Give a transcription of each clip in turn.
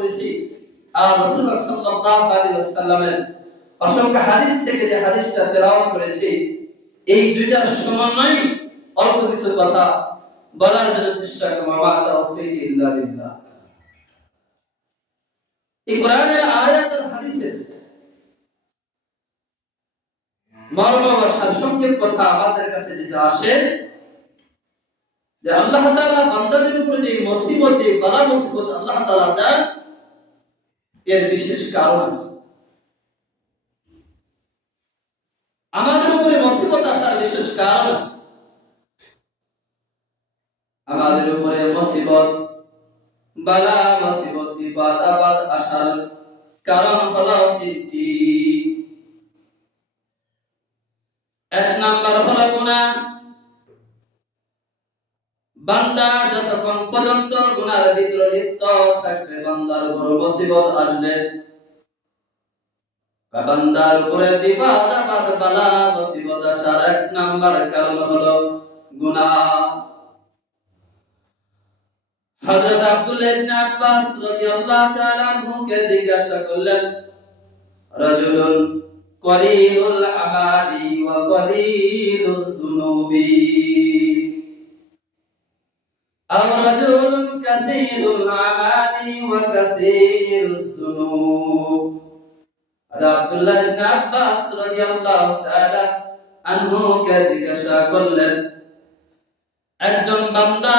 করেছি। আর রাসূলুল্লাহ সাল্লাল্লাহু আলাইহি ওয়াসাল্লামের অসংখ্য হাদিস থেকে যে হাদিসটা তেলাওয়াত করেছি, এই দুইটার সমন্বয় অল্প কিছু কথা বলার জন্য চেষ্টা করব। মা তাওফীক ইল্লা বিল্লাহ। এই কোরআনের আয়াত আর হাদিসের মর্ম বা সারসংক্ষেপ কথা আমাদের কাছে যেটা আসে, যে আল্লাহ তাআলা বান্দাদের উপরে যে মুসিবত, যে বালা মুসিবত আল্লাহ তাআলা দেন, এর বিশেষ কারণ আছে। আমাদের উপরে মুসিবত আসার বিশেষ কারণ আছে। আমাদের উপরে মুসিবত, বালা মুসিবত, বিপদ আপদ আসার কারণ হলো তিনটি। এক নাম্বার হলো গুনাহ। বান্দা যতক্ষণ পর্যন্ত গুনার ভিতরে লিপ্ত থাকবে, বান্দার উপর মুসিবত আসবে। বান্দার উপরে বিপদ আপদ বালা মুসিবত আসার এক নাম্বার কারণ হলো গুনাহ। হযরত আব্দুল্লাহ ইবনে আব্বাস রাদিয়াল্লাহু তাআলা আনহু কে জিজ্ঞাসা করলেন, রাজুলুন কলিলুল আমালি ওয়া কলিলুজ যুনুবি আও রাজুলুন কাসীরুল আমালি ওয়া কাসীরুজ যুনুব। আব্দুল্লাহ ইবনে আব্বাস রাদিয়াল্লাহু তাআলা আনহু কে জিজ্ঞাসা করলেন, একজন বান্দা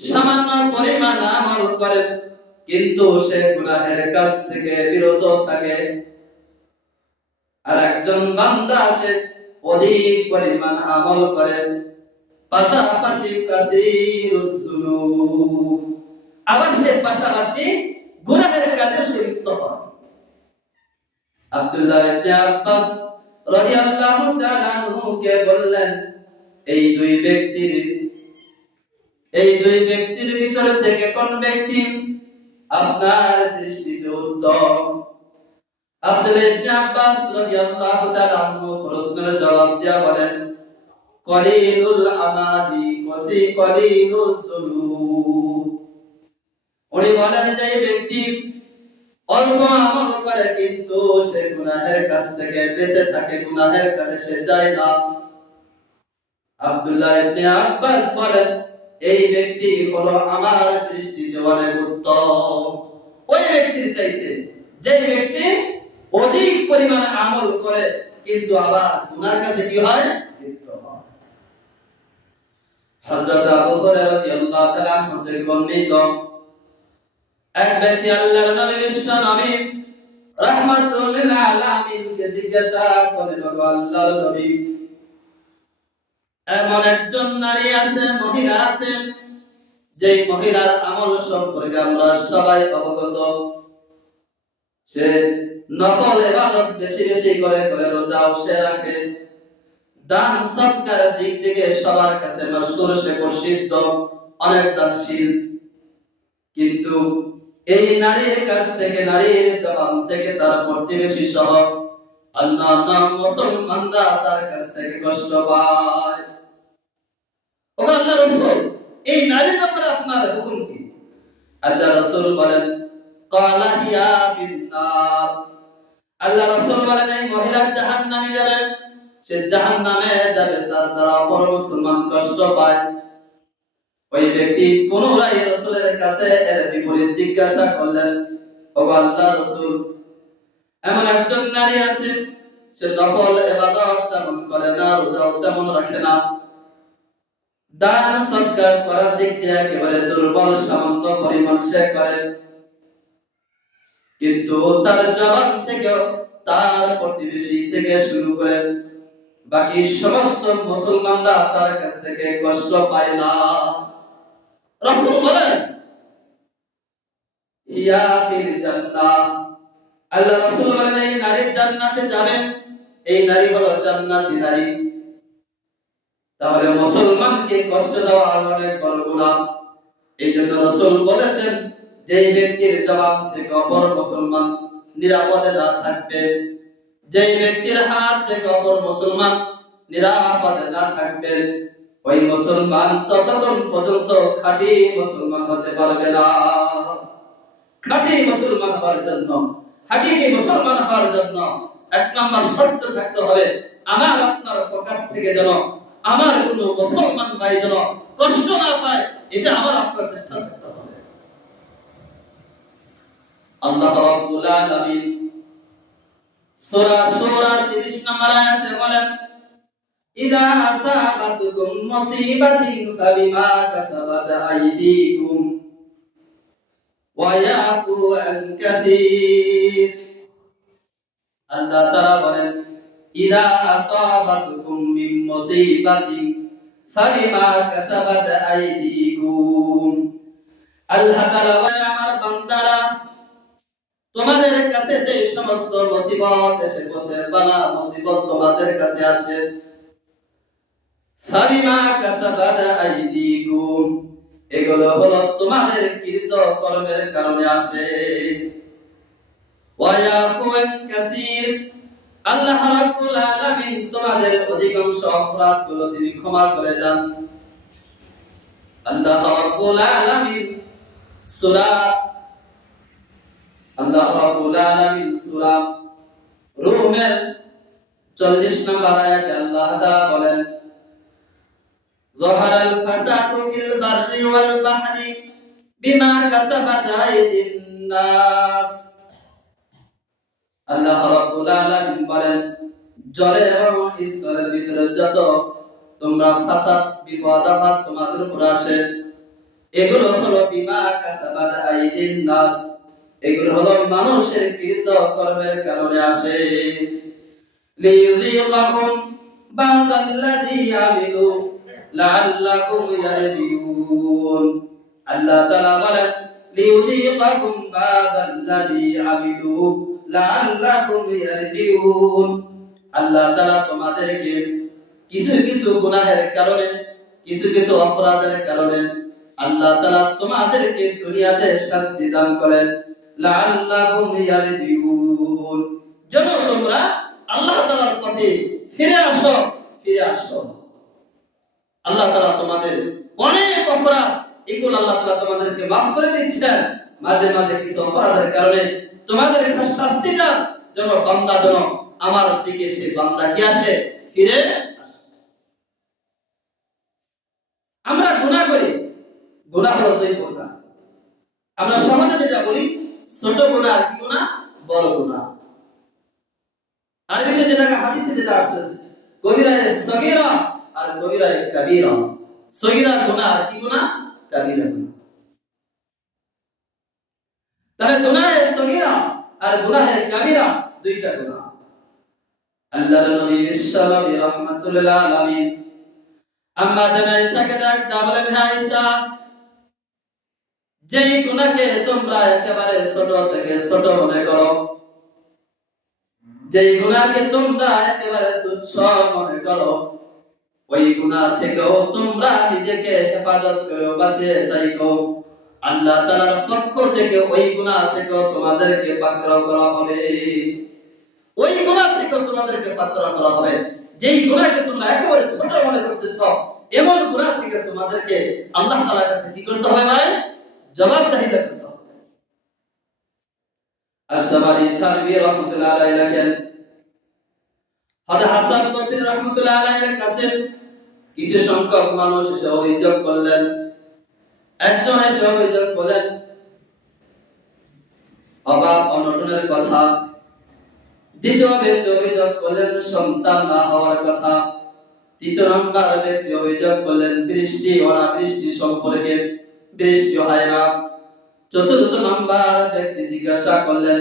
সামান্য পরিমাণ আমল করে কিন্তু সে গুনাহের কাছ থেকে বিরত থাকে, আর একজন বান্দা সে অধিক পরিমাণ আমল করে, পাশাপাশি কাসীরুজ যুনুব, আবার সে পাশাপাশি গুনাহের কাজে লিপ্ত হয়। আব্দুল্লাহ ইবনে আব্বাস রাদিয়াল্লাহু তাআলা আনহু কে বললেন, এই দুই ব্যক্তির ভিতর থেকে কোন ব্যক্তি আপনার দৃষ্টিতে উত্তম? আব্দুল্লাহ ইবনে আব্বাস রাদিয়াল্লাহু তাআলা আনহু প্রশ্নের জবাব দিয়া বলেন, কলিলুল আমালি কলিলুজ যুনুব। উনি বলেন, যে ব্যক্তি অল্প আমল করে কিন্তু সে গুনাহের কাছ থেকে বেঁচে থাকে, গুনাহের কাছে সে যায় না। আব্দুল্লাহ ইবনে আব্বাস বলেন, এই ব্যক্তি হলো আমার দৃষ্টিতে অনেক উত্তম ওই ব্যক্তির চাইতে যে ব্যক্তি অধিক পরিমাণে আমল করে কিন্তু আবার গুনার কাছে কি হয়, লিপ্ত হয়। হযরত আবু হুরায়রা রাদিয়াল্লাহু তাআলা আনহু থেকে বর্ণিত, এক ব্যক্তি আল্লাহর নবী বিশ্ব নবী রাহমাতুল লিল আলামিন কে জিজ্ঞাসা করেন, আল্লাহর নবী, এমন একজন নারী আছে, মহিলা আছে, যেই মহিলার আমল সম্পর্কে আমরা সবাই অবগত। সে নফল ইবাদত বেশি বেশি করে রোজাও সে রাখে, দান সদকার দিক থেকে সবার কাছে মাশহুর, সে প্রসিদ্ধ, অনেক দানশীল। কিন্তু এই নারীর কাছ থেকে, নারীর জবান থেকে তার প্রতিবেশী সহ অন্যান্য মুসলমানরা তার কাছ থেকে কষ্ট পায়। ও আল্লাহর রাসূল, এই নারীর ব্যাপারে আপনার হুকুম কি? আল্লাহর রাসূল বলেন, ক্বালা হিয়া ফিন্নার। আল্লাহর রাসূল বলেন, এই মহিলা জাহান্নামে যাবে, সে জাহান্নামে যাবে, তার দ্বারা অপর মুসলমান কষ্ট পায়। ওই ব্যক্তি পুনরায় রাসূলের কাছে এর বিপরীত জিজ্ঞাসা করলেন, ও আল্লাহর রাসূল, এমন একজন নারী আছে, সে নফল ইবাদত তেমন করে না, রোজাও তেমন রাখে না, দান সদকা করার দিক দিয়ে একেবারে দুর্বল, সামান্য পরিমাণ সে করে, কিন্তু তার জবান থেকে, তার প্রতিবেশী থেকে শুরু করে বাকি সমস্ত মুসলমানরা তার কাছ থেকে কষ্ট পায় না। রাসূল বলেন, ইয়া ফিল জান্নাহ। আল্লাহ রাসূল বলেন, এই নারী জান্নাতে যাবে, এই নারী হলো জান্নাতি নারী। তাহলে মুসলমানকে কষ্ট দেওয়া অনেক বড় গুনাহ। এইজন্য রাসূল বলেছেন, যে ব্যক্তির জবান থেকে অপর মুসলমান নিরাপদে না থাকবে, যে ব্যক্তির হাত থেকে অপর মুসলমান নিরাপদে না থাকবে, ওই মুসলমান ততক্ষণ পর্যন্ত খাঁটি মুসলমান হতে পারবে না। খাঁটি মুসলমান হওয়ার জন্য, হাকিকি মুসলমান হওয়ার জন্য এক নম্বর শর্ত থাকতে হবে, আমার আপনার কাছ থেকে যেন আমার কোন মুসলমান ভাই যেন কষ্ট না পায়, এটা আমার আপনার চেষ্টা থাকতে হবে। আল্লাহ রাব্বুল আলামিন সূরা শূরা 30 নম্বর আয়াতে বলেন, ইদা আসাবাতুকুম মুসিবাতিন ফাবিমা কাসাবাত আইদিকুম ওয়া ইয়াফু আন কাসীর। আল্লাহ তাআলা বলেন, ইদা আসাবাতুকুম মিন মুসিবাতিন ফাবিমা কাসাবাত আইদিকুম। আল্লাহ তাআলা বলেন, আমার বান্দারা, তোমাদের কাছে যে সমস্ত মুসিবত এসে বসে, বালা মুসিবত তোমাদের কাছে আসে, ফাবিমা কাসাবাত আইদিকুম, এগুলো হলো তোমাদের কৃত কর্মের কারণে আসে। ওয়া ইয়াফু আন কাসীর, আল্লাহ রাব্বুল আলামিন তোমাদের অধিকাংশ অপরাধগুলো তিনি ক্ষমা করে দেন। আল্লাহ রাব্বুল আলামিন সূরা রূমের 40 নম্বর আয়াতে আল্লাহ তাআলা বলেন, যাহারাল ফাসাদু ফিল বাররি ওয়াল বাহরি বিমা কাসাবাত আইদিন নাস। আল্লাহ রাব্বুল আলামিন বলেন, জলে এবং স্থলের ভিতরে যত তোমরা ফাসাদ বিপদ আপদ তোমাদের উপর আসে, এগুলো হলো বিমা কাসাবাত আইদিন নাস, এগুলো হলো মানুষের কৃত কর্মের কারণে আসে। লিইযিকাহুম বা'দাল্লাযী আমিলু লাআল্লাকুম ইয়ারজিউন। আল্লাহ তাআলা বলেন, লিইযিকাহুম বা'দাল্লাযী আমিলু লাআল্লাকুম ইয়ারজিউন। আল্লাহ তাআলা তোমাদেরকে কিছু কিছু গুনাহের কারণে, কিছু কিছু অপরাধের কারণে আল্লাহ তাআলা তোমাদেরকে দুনিয়াতে শাস্তি দান করেন, লাআল্লাকুম ইয়ারজিউন, যেন তোমরা আল্লাহ তাআলার পথে ফিরে আসো, ফিরে আসো। আল্লাহ তাআলা তোমাদের অনেক অপরাধ, এগুলো আল্লাহ তাআলা তোমাদেরকে মাফ করে দিচ্ছেন। মাঝে মাঝে কিছু অপরাধের কারণে তোমাদের একটা শাস্তি দেন, যেন বান্দা যেন আমার দিকে সে বান্দা কি আসে, ফিরে আসে। আমরা গুনাহ করি, গুনাহ হলো দুই প্রকার। আমরা সমাজে যেটা বলি, ছোট গুনাহ কি গুনাহ, বড় গুনাহ। আরবিতে যেটা হাদিসে যেটা আছে, কবিরায়ে সগীরা আর কবিরায়ে কাবীরা। সগীরা গুনাহ কি গুনাহ, কাবীরা গুনাহ। তাহলে গুনাহে সগীরা আর গুনাহে কাবীরা দুইটা গুনাহ। আল্লাহর নবী বিশ্বনবী রাহমাতুল লিল আলামিন আম্মা জান আয়েশাকে ডাকতে বলেন, আয়েশা, যেই গুনাহকে তোমরা একেবারে ছোট থেকে ছোট মনে করো, যেই গুনাহকে তোমরা একেবারে তুচ্ছ মনে করো, ওই গুনাহ থেকেও তোমরা নিজেকে হেফাজত করে বাঁচিয়ে থাকো। আল্লাহ তাআলার পক্ষ থেকে ওই গুনাহ থেকে তোমাদেরকে পাকড়াও করা হবে, ওই গুনাহ থেকে তোমাদেরকে পাকড়াও করা হবে। যেই গুনাহকে তোমরা একেবারে ছোট মনে করতেছো, এমন গুনাহ থেকে তোমাদেরকে আল্লাহ তাআলার কাছে কি করতে হবে, ভাই, জবাবদিহিতা করতে হবে। আশ-শাবারি থানভী রাহমাতুল্লাহ আলাইহি লেখেন, হযরত হাসান বসরি রাহমাতুল্লাহ আলাইহির কাছে কিছু সংখ্যক মানুষ এসে অভিযোগ করলেন। একজন এসে অভিযোগ করলেন অভাব অনটনের কথা, দ্বিতীয় ব্যক্তি অভিযোগ করলেন সন্তান না হওয়ার কথা, তৃতীয় নম্বর ব্যক্তি অভিযোগ করলেন বৃষ্টি অনাবৃষ্টি সম্পর্কে, বৃষ্টি হয় না। চতুর্থ নম্বর ব্যক্তি জিজ্ঞাসা করলেন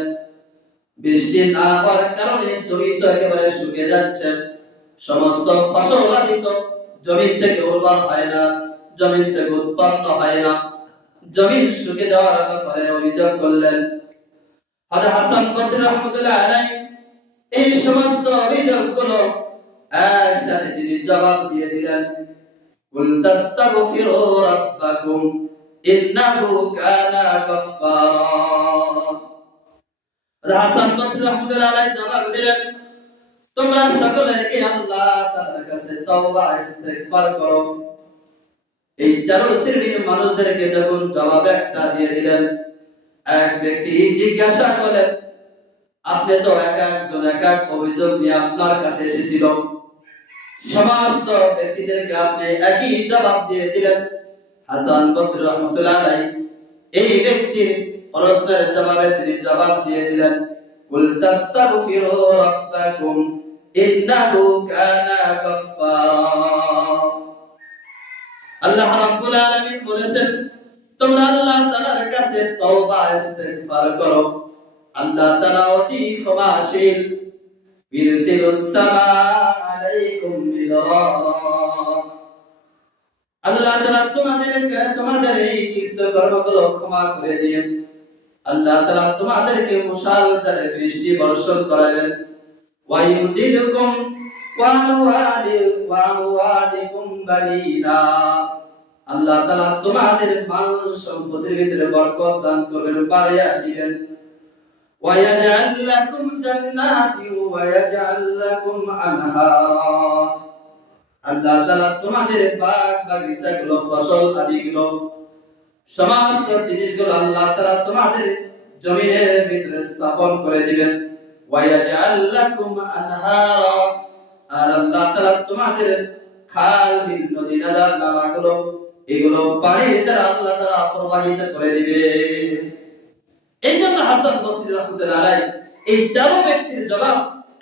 বৃষ্টি না হওয়ার কারণে জমি তো একেবারে শুকিয়ে যাচ্ছে, সমস্ত ফসল আদিত জমি থেকে উর্বর হয় না, জমি থেকে উৎপন্ন হয় না, জমি শুকিয়ে যাওয়ার ব্যাপারে অভিযোগ করলেন। হযরত হাসান বসরি রাহমাতুল্লাহ আলাইহি এই সমস্ত অভিযোগগুলো একসাথে তিনি জবাব দিয়ে দিলেন, কুল তাস্তাগফিরু রাব্বাকুম ইন্নাহু কানা গাফফারা। হাসান বসরি রাহমাতুল্লাহ আলাইহি জবাব দিলেন, তোমরা সকলে কি আল্লাহ তাআলার কাছে তওবা ইস্তিগফার করো। এই চার শ্রেণীর মানুষদেরকে যখন জবাব একটা দিয়ে দিলেন, এক ব্যক্তি জিজ্ঞাসা করলেন, আপনি তো এক একজন এক এক অভিযোগ নিয়ে আপনার কাছে এসেছিল, সমস্ত ব্যক্তিদেরকে আপনি একই জবাব দিয়ে দিলেন। হাসান বসরি রাহমাতুল্লাহ আলাইহি এই ব্যক্তির প্রশ্নের জবাবে তিনি জবাব দিয়ে দিলেন, কুল তাস্তাগফিরু রাব্বাকুম ইন্নাহু কানা গাফফারা। আল্লাহ রাব্বুল আলামিন বলেছেন, তোমরা আল্লাহ তাআলার কাছে তওবা ইস্তিগফার করো, আল্লাহ তাআলা অতি ক্ষমাশীল। ইরসিলুস সামা আলাইকুম মিদরারা। আল্লাহ তাআলা তোমাদের এই কৃতকর্মগুলো ক্ষমা করে দিয়েন। আল্লাহ তাআলা তোমাদেরকে মুষলধারে বৃষ্টি বর্ষণ করাবেন। ওয়া ইউদিদুকুম ওয়া আমওয়ালিকুম বানিনা। আল্লাহ তাআলা তোমাদের মাল সম্পদের ভিতরে বরকত দান করবেন, বাড়িয়ে দিবেন। ওয়া ইয়াজআল লাকুম জান্নাতিন ওয়া ইয়াজআল লাকুম আনহারা। আল্লাহ তাআলা তোমাদের বাগ বাগিচাগুলো, ফসল আদিগুলো, সমস্ত জিনিসগুলো আল্লাহ তাআলা তোমাদের জমিনের ভিতরে স্থাপন করে দিবেন। ওয়া ইয়াজআল লাকুম আনহারা। আর আল্লাহ তাআলা তোমাদের খাল, বিল, নদী, নালাগুলো, এগুলো পানির দ্বারা আল্লাহ তাআলা প্রবাহিত করে দিবে। এই জন্য হাসান বসরি রাহমাতুল্লাহ আলাইহি এই চার ব্যক্তির জবাব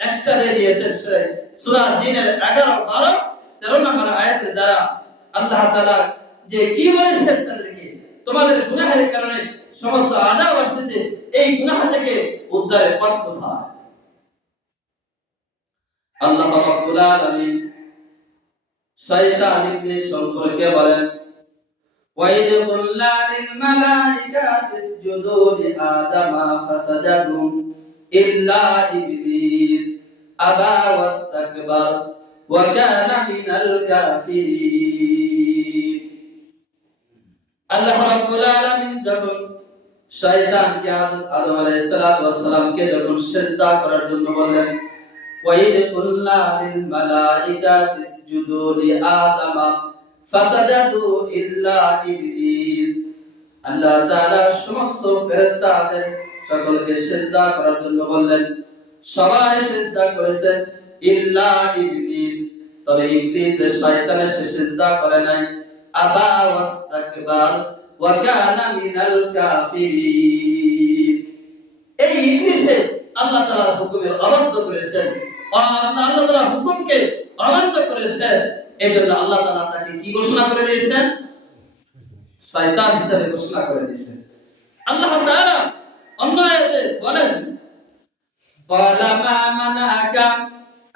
একটা দিয়ে দিয়েছেন সূরা জিনের 11, 12, 13 নম্বর আয়াতের দ্বারা। আল্লাহ তাআলা যে কি বলেছেন তাদেরকে, তোমাদের গুনাহের কারণে সমস্ত আযাব আসছে, এই গুনাহ থেকে উদ্ধারের পথ কোথায়? আল্লাহ রাব্বুল আলামিন শয়তান ইবলিস সম্পর্কে বলেন, وَإِذْ قُلْنَا لِلْمَلَائِكَةِ اسْجُدُوا لِآدَمَ فَسَجَدُوا إِلَّا إِبْلِيسَ أَبَى وَاسْتَكْبَرَ وَكَانَ مِنَ الْكَافِرِينَ। আল্লাহ রাব্বুল আলামিন যখন শয়তানকে আদম আলাইহিস সালাতু ওয়াস সালামকে যখন সিজদা করার জন্য বললেন, وَإِذْ قُلْنَا لِلْمَلَائِكَةِ اسْجُدُوا لِآدَمَ فَسَجَدُوا إِلَّا إِبْلِيسَ। আল্লাহ তাআলা সমস্ত ফেরেশতাদের সকলকে সিজদা করার জন্য বললেন, সবাই সিজদা করেছেন, ইল্লা ইবলিস, তবে ইবলিস শয়তানের সিজদা করে নাই। আবা ওয়াস্তাকবার ওয়া কানা মিনাল কাফিরিন। এই ইবলিসে আল্লাহ তাআলার হুকুমের অবাধ্য করেছেন, আল্লাহ তাআলার হুকুমকে অমান্য করেছেন। এজন্য আল্লাহ তাআলা তাকে কি ঘোষণা করে দিয়েছেন? শয়তান হিসেবে ঘোষণা করে দিয়েছেন। আল্লাহ তাআলা অন্য আয়াতে বলেন, ক্বালা মা মানাআকা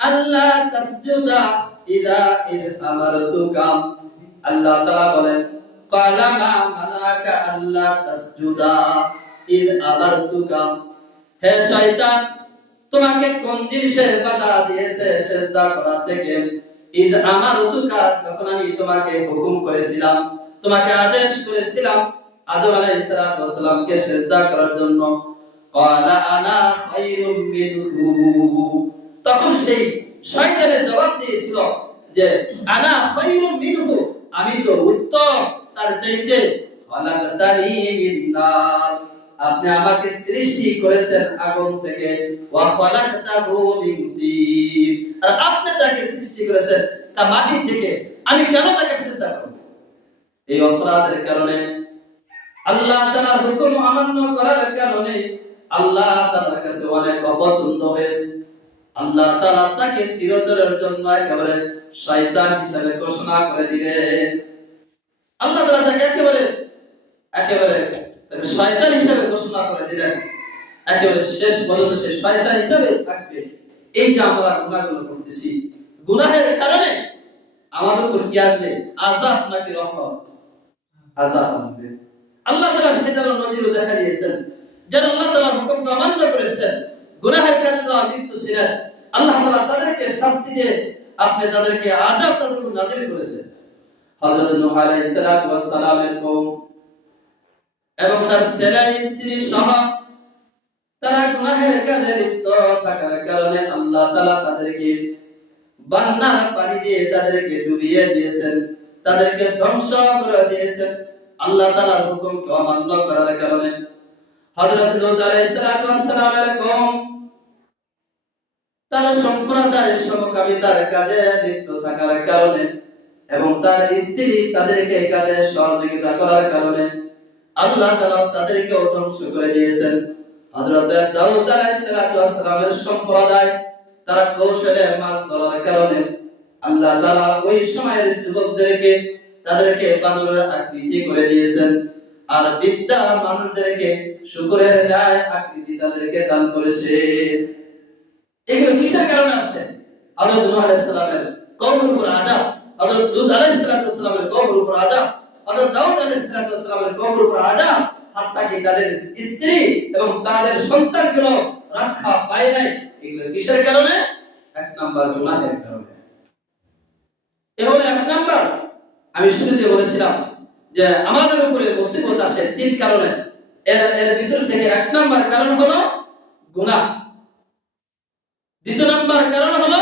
আল্লা তাসজুদা ইয আমারতুকা। আল্লাহ তাআলা বলেন, ক্বালা মা মানাআকা আল্লা তাসজুদা ইয আমারতুকা। হে শয়তান, তোমাকে কোন জিনিসে বাধা দিয়েছে সিজদা করা থেকে? ইয আমারতুকা, যখন আমি তোমাকে হুকুম করেছিলাম, তোমাকে আদেশ করেছিলাম আদম আলাইহিস সালামকে সিজদা করার জন্য। ক্বালা আনা খায়রুম মিনহু। তখন সেই শয়তানের জবাব দিয়েছিল যে আনা খায়রুম মিনহু, আমি তো উত্তম তার চাইতে। খালাকতানি মিন নার, আপনি আমাকে সৃষ্টি করেছেন আগুন থেকে। ওয়া খালাকতাহু মিন তিন, আর আপনি তাকে সৃষ্টি করেছেন তা মাটি থেকে। আমি কেন তাকে সিজদা করব? এই অপরাধের কারণে, আল্লাহ তাআলার হুকুম অমান্য করার কারণে আল্লাহ তাআলার কাছে অনেক অপছন্দ হয়েছে। আল্লাহ তাআলা তাকে চিরতরের জন্য একেবারে শয়তান হিসেবে ঘোষণা করে দিলেন। আল্লাহ তাআলা তাকে একেবারে তাকে শয়তান হিসেবে ঘোষণা করে দিলেন। একেবারে শেষ পর্যন্ত সে শয়তান হিসেবে থাকবে। এই যে আমরা গুনাহগুলো করতেছি, গুনাহের কারণে আমাদের উপর কি আসবে? আযাব নাকি রহমত? আযাব আসবে। আল্লাহ তাআলা সেটার নজির দেখা দিয়েছেন, যারা আল্লাহ তাআলার হুকুমকে অমান্য করেছেন, গুনাহের কাজে যারা লিপ্ত ছিলেন, আল্লাহ তাআলা তাদেরকে শাস্তি দিয়ে আপনি তাদেরকে আযাব তাদের উপর নাযিল করেছেন। হযরত নূহ আলাইহিস সালাতু ওয়াস সালামের কওম এবং তার ছেলে স্ত্রী সহ তারা গুনাহের কাজে লিপ্ত থাকার কারণে আল্লাহ তাআলা তাদেরকে বন্যার পানি দিয়ে তাদেরকে ডুবিয়ে দিয়েছেন, তাদেরকে ধ্বংস করে দিয়েছেন। আল্লাহ তাআলার হুকুমকে অমান্য করার কারণে হযরত লূত আলাইহিস সালামের কওম তার সম্প্রদায়ের সমকামিতার কাজে লিপ্ত থাকার কারণে এবং তার স্ত্রী তাদেরকে এই কাজে সহযোগিতা করার কারণে আল্লাহ তাআলা তাদেরকে ধ্বংস করে দিয়েছেন। হযরত দাউদ আলাইহিস সালামের সম্প্রদায় তারা কৌশলে মাছ ধরার কারণে আল্লাহ তাআলা ওই সময়ের যুবকদেরকে তাদেরকে বানরের আকৃতি করে দিয়েছেন, আর বিদ্যা মানুষদেরকে শুকরের ন্যায় আকৃতি তাদেরকে দান করেছে। এগুলো কিসের কারণে আসছে? হযরত নূহ আলাইহিস সালামের কওমের উপর আযাব, হযরত লূত আলাইহিস সালামের কওমের উপর আযাব, হযরত দাউদ আলাইহিস সালামের কওমের উপর আযাব, হাত্তা কি তাদের স্ত্রী এবং তাদের সন্তানগুলো রক্ষা পায় নাই। এগুলো কিসের কারণে? এক নাম্বার গুনাহের কারণে। এহলো এক নাম্বার। আমি শুরুতে বলেছিলাম যে আমাদের উপরে মুসিবত আসে তিন কারণে, এর ভিতর থেকে এক নাম্বার কারণ হলো গুনাহ। দ্বিতীয় নাম্বার কারণ হলো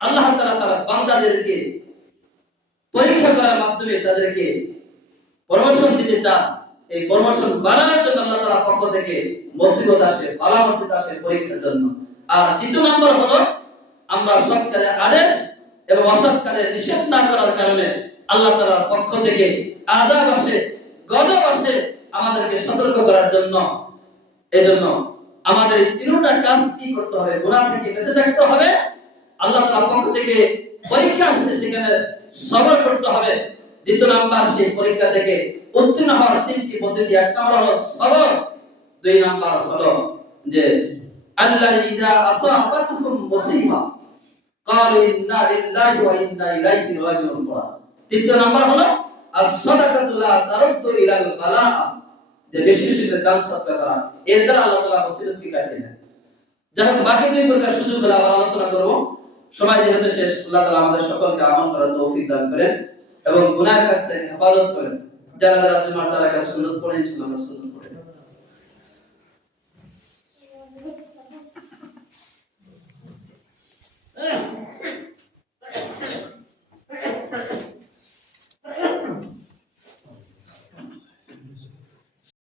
আল্লাহ তাআলা তার বান্দাদেরকে পরীক্ষা করার মাধ্যমে তাদেরকে প্রমোশন দিতে চান। এই প্রমোশন বাড়ানোর জন্য আল্লাহ তাআলার পক্ষ থেকে মুসিবত আসে, বালা মুসিবত আসে পরীক্ষার জন্য। আর তৃতীয় নাম্বার হলো আমরা সৎ কাজে আদেশ এবং অসৎ কাজে নিষেধ না করার কারণে আল্লাহ তাআলার পক্ষ থেকে আযাব আসে, গজব আসে আমাদেরকে সতর্ক করার জন্য। এজন্য আমাদের তিনটা কাজ কি করতে হবে? গুনাহ থেকে বেঁচে থাকতে হবে, আল্লাহ তাআলার পক্ষ থেকে পরীক্ষা আসলে সেখানে সবর করতে হবে। দ্বিতীয় নাম্বার সেই পরীক্ষা থেকে উত্তীর্ণ হওয়ার তিনটি পদ্ধতি। এক নাম্বার হলো সবর, দুই নাম্বার হলো যে আল্লাযী ইযা আসাবাতুকুম মুসিবা ক্বালু ইন্না লিল্লাহি ওয়া ইন্না ইলাইহি রাজিউন। তৃতীয় নাম্বার হলো as-সাদাকাতু লা তারুদ্দু ইলাল বালা, যে বেশি বেশি দান সদকা করা, এর দ্বারা আল্লাহ তাআলা মুসিবতকে কাটিয়ে দেন। যাই হোক, বাকি দুই প্রকার সুযোগ হলে আবার আলোচনা করব। সময় যেহেতু শেষ, আল্লাহ তাআলা আমাদের সকলকে আমল করার তৌফিক দান করেন এবং গুনাহের কাছ থেকে হেফাজত করেন। যারা যারা জুমার 4 রাকাত সুন্নাত পড়েন, ইনশাআল্লাহ সুন্নাত পড়েন।